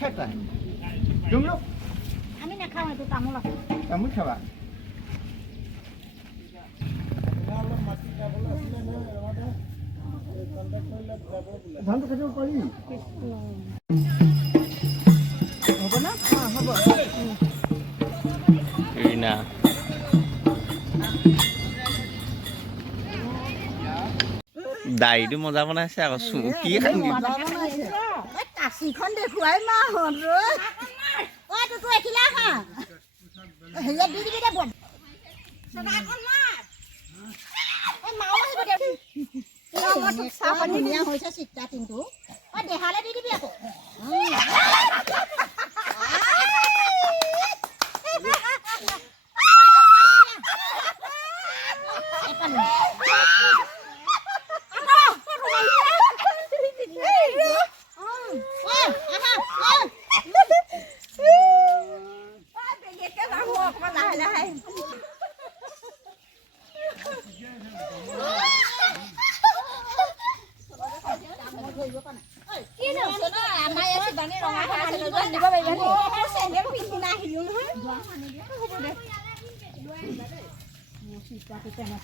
খেতা তুমি আমি নাখাওঁ এইটো তামোল আছে তামোল খাবা ধানটো কাটিব পাৰি হ'ব না হ'ব ৰীণা দাইটো মজা বনাইছে আকৌ কি কাঁচিখন দেখুৱাই মাহঁত ঐ তোৰ এখিলা খা হেৰিয়াত দি দিবি দে বন ধুনীয়া হৈছে চিকটা কিন্তু ঐ দেহালে দি দিবি আকৌ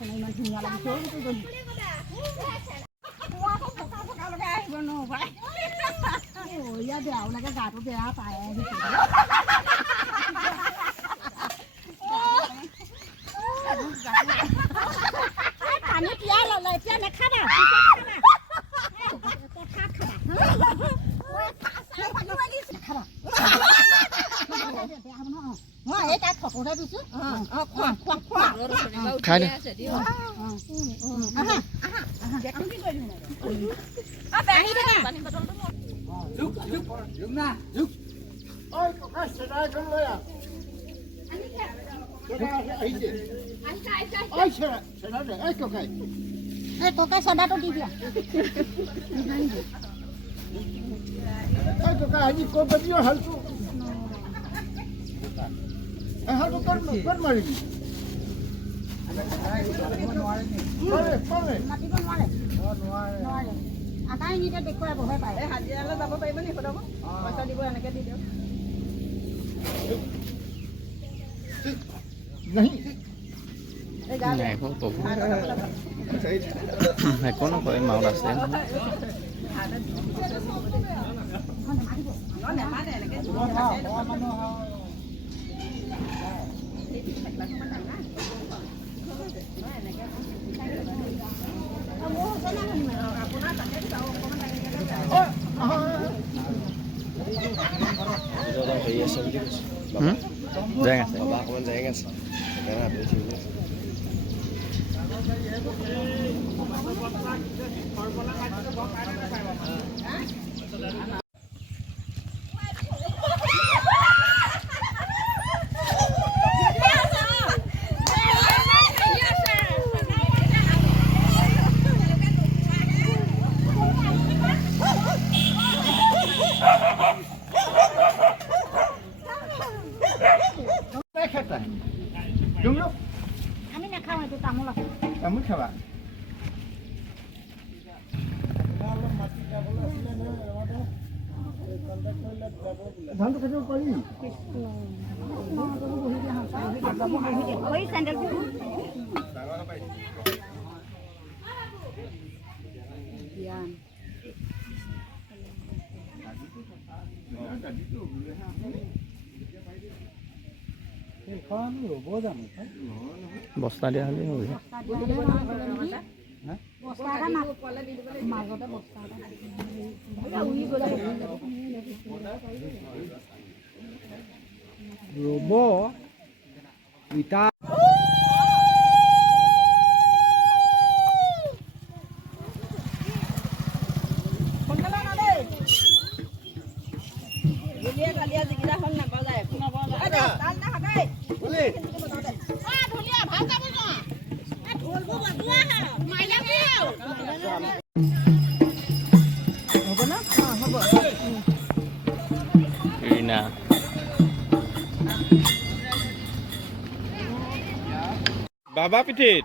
ইমান ধুনীয়া লাগিছে ইয়াত বেয়াও লাগে গাটো বেয়া পায় পানী পিয়াই ল'লে এতিয়া নাখাবা এই তাত ফটোতে দিছো খাই দে ককাই চদাটো দি দিয়া আজি ক'ত দিও হালটো হালটো ক'ত মাৰিবি মাতিব নোৱাৰে আটাই নিতে দেখুৱাই বহে পায় হাজিৰালৈ যাব পাৰিব নি সোধাব পইচা দিব এনেকৈ দি দিয়ক নাই একো নকয় মাউত আছে জেং আছে অকণমান জেং আছে আমি নাখাওঁ এইটো তামোল আছে তামোল খাবা ধানটো কাটিব পাৰি চেণ্ডেল বস্তা দিয়া হ'লে হৈ যায় মাজতে বস্তা ৰ'ব ইটা ৰীণা বাবা পিঠিত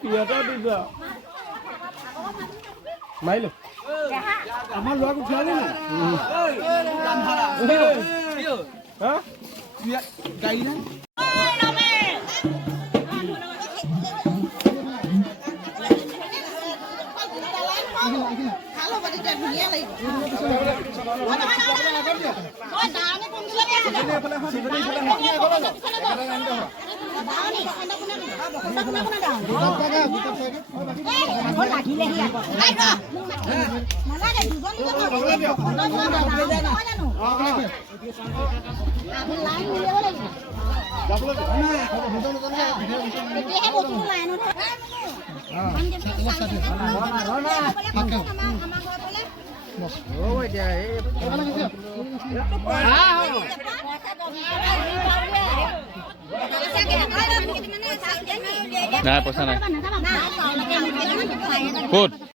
পিয়াটা দিছ মাৰিলো আমাৰ ল'ৰাক উঠালি না হা গাড়ী না খালো বাটিটা ধুনীয়া লাগিব মই দাওনে কোনফালে আছে নাই পইচা নাই ক'ত